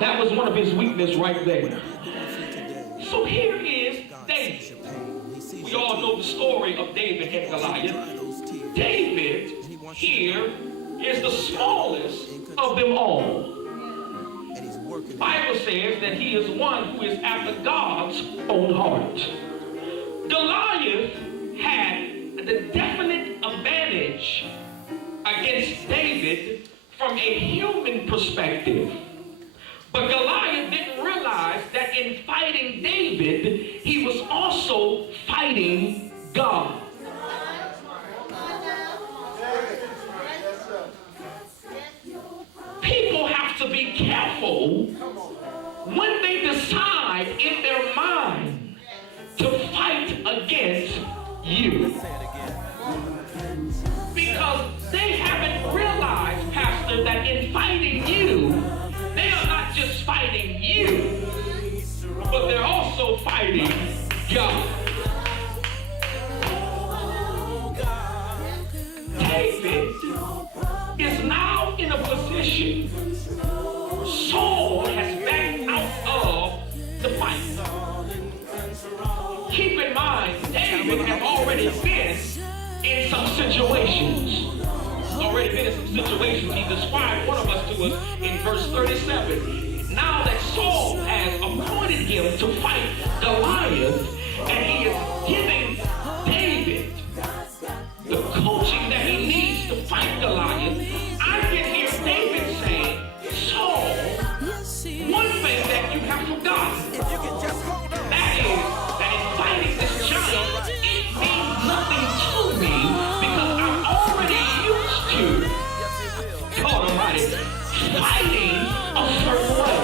That was one of his weaknesses right there. So here is David. We all know the story of David and Goliath. David here is the smallest of them all. The Bible says that he is one who is after God's own heart. Goliath had the definite advantage against David from a human perspective. But Goliath didn't realize that in fighting David, he was also fighting God. People have to be careful when they decide in their mind to fight against you. Because they haven't realized, Pastor, that in fighting you, they are not just fighting you, but they're also fighting God. David is now in a position Saul has backed out of the fight. Keep in mind, David has already been in some situations. He described one of us to us in verse 37. Now that Saul has appointed him to fight Goliath, and he is giving David the coaching that he needs to fight Goliath, I can hear David saying, Saul, one thing that you have forgotten, that is, that in fighting this giant, it means nothing to me because I'm already used to, God Almighty, fighting a certain way.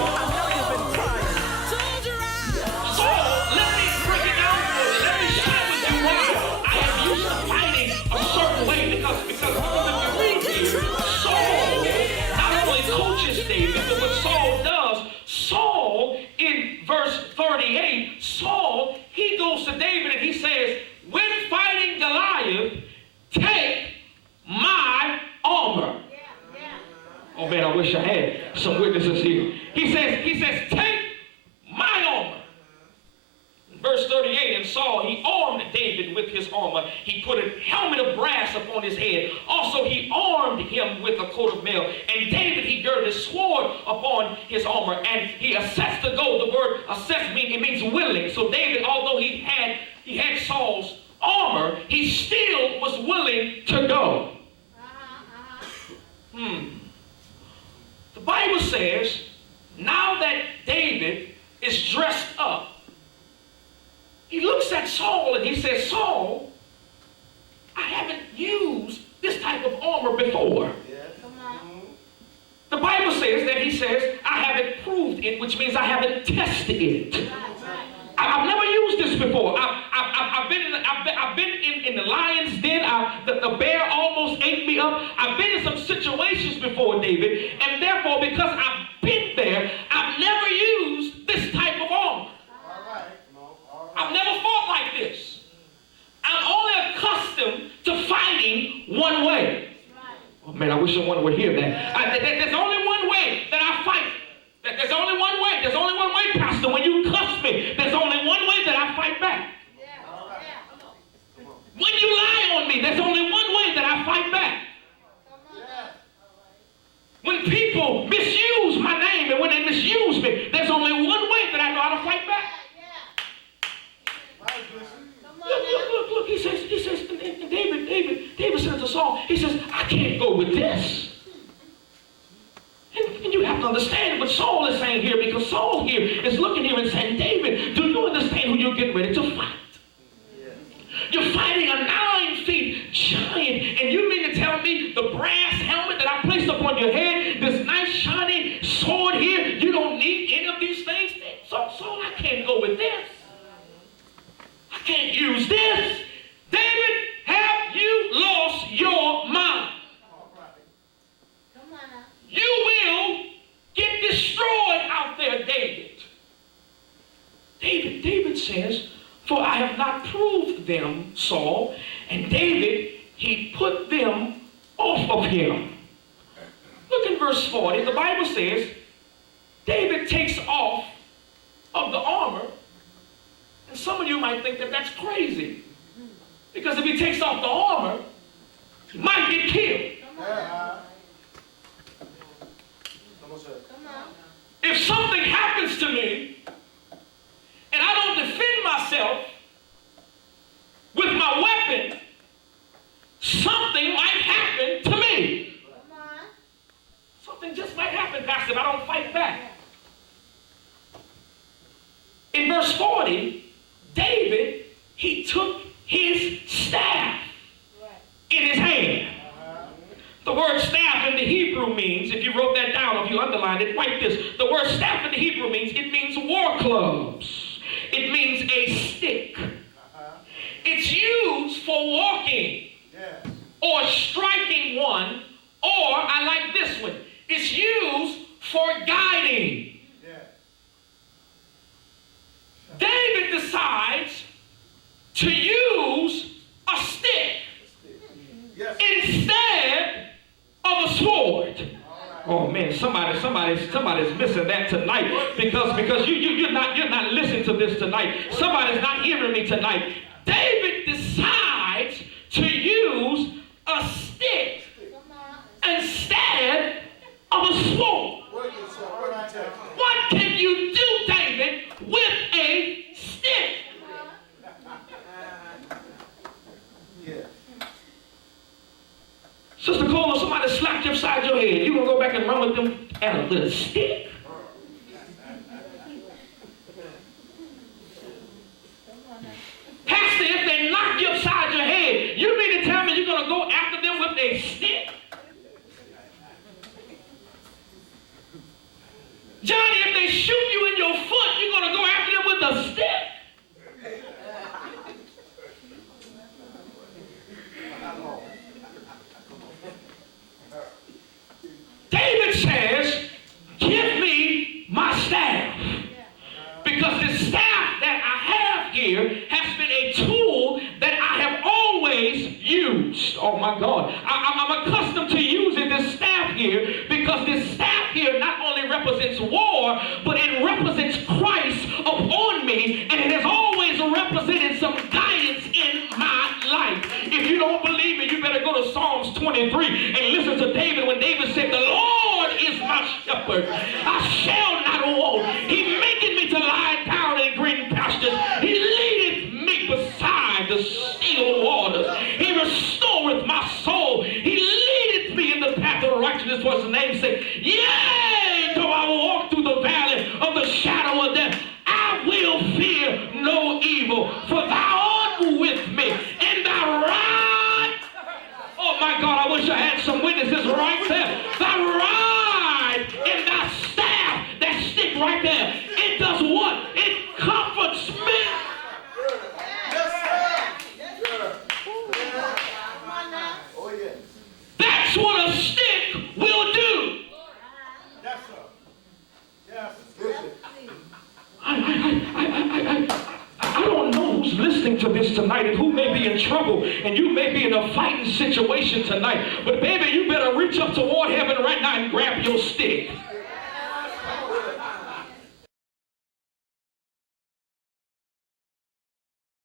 So, let me break it down for you. Let me share with you why I am used to fighting a certain way because if you read here, Saul not only coaches David, but what Saul does, Saul, in verse 38, Saul, he goes to David and he says, when fighting Goliath, take my armor. Oh man, I wish I had some witnesses here. He says, take my armor. Verse 38, and Saul, he armed David with his armor. He put a helmet of brass upon his head. Also, he armed him with a coat of mail. And David, he girded his sword upon his armor. And he assessed to go. The word assess means willing. So David, although he had Saul's armor, he still was willing to go. The Bible says, now that David is dressed up, he looks at Saul and he says, Saul, I haven't used this type of armor before. The Bible says that he says, I haven't proved it, which means I haven't tested it. I've never used this before. I've been in the lion's den. The bear almost ate me up. I've been in some situations before, David, and therefore, because I've been there, I've never used this type of armor. I've never fought like this. I'm only accustomed to fighting one way. Oh man, I wish someone would hear that. There's only one way that I fight. There's only one way. There's only one way, Pastor. When you cuss me, there's only one way that I fight back. When you lie on me, there's only one way that I fight back. When people misuse my name and when they misuse me, there's only one way that I know how to fight back. Look, he says, and David said to Saul, he says, I can't go with this. And you have to understand what Saul is saying here, because Saul here is looking here and saying, David, do you understand who you're getting ready to fight? You're fighting a 9 feet giant, and you mean to tell me the brass helmet that I placed upon your head, this nice shiny sword here, you don't need any of these things? So I can't go with this. I can't use this. David, have you lost your mind? You will get destroyed out there, David. David says, for I have not proved them, Saul. And David, he put them off of him. Look in verse 40, the Bible says, David takes off of the armor. And some of you might think that that's crazy. Because if he takes off the armor, he might get killed. If something happens to me, and I don't defend myself with my weapon, something might happen to me. Something just might happen, Pastor, if I don't fight back. In verse 40, David, he took his staff in his hand. The word staff in the Hebrew means, if you wrote that down, or if you underlined it, write this. The word staff in the Hebrew means, it means war clubs. It means a stick. It's used for walking or striking one, or I like this one. It's used for guiding. David decides to use a stick instead of a sword. Oh man, somebody's missing that tonight because you're not listening to this tonight. Somebody's not hearing me tonight. David decides to use a stick instead of a sword. What can you do, David, with a stick? Sister Cole, somebody slapped you upside your head. You gonna go back and run with them at a stick? Pastor, if they knock you upside your head, you mean to tell me you're gonna go after them with a stick? Johnny, if they shoot you in your foot, you're gonna go after them with a stick? David says, give me my staff. Because the staff that I have here has been a tool that I have always used. Oh my God. I'm accustomed to using this staff here because this staff here not only represents war, but it represents Christ upon me, and it has always represented some guidance in my life. If you don't believe me, you better go to Psalms 23 and listen to David when David said, the Lord is my shepherd. I shall not want. He maketh me to lie down in green pastures. He leadeth me beside the still waters. He restoreth my soul. He leadeth me in the path of righteousness for his name's sake. Yea, though I walk through the valley of the shadow of death, I will fear no evil, for thou art with me, and thy rod. Oh my God, I wish I had some witnesses right there. Thy rod and thy staff, that stick right there, it does what? It comforts me. That's what a stick will do. I don't know who's listening to this tonight and who may be in trouble, and you may be in a fighting situation tonight, but baby, you better reach up toward heaven right now and grab your stick.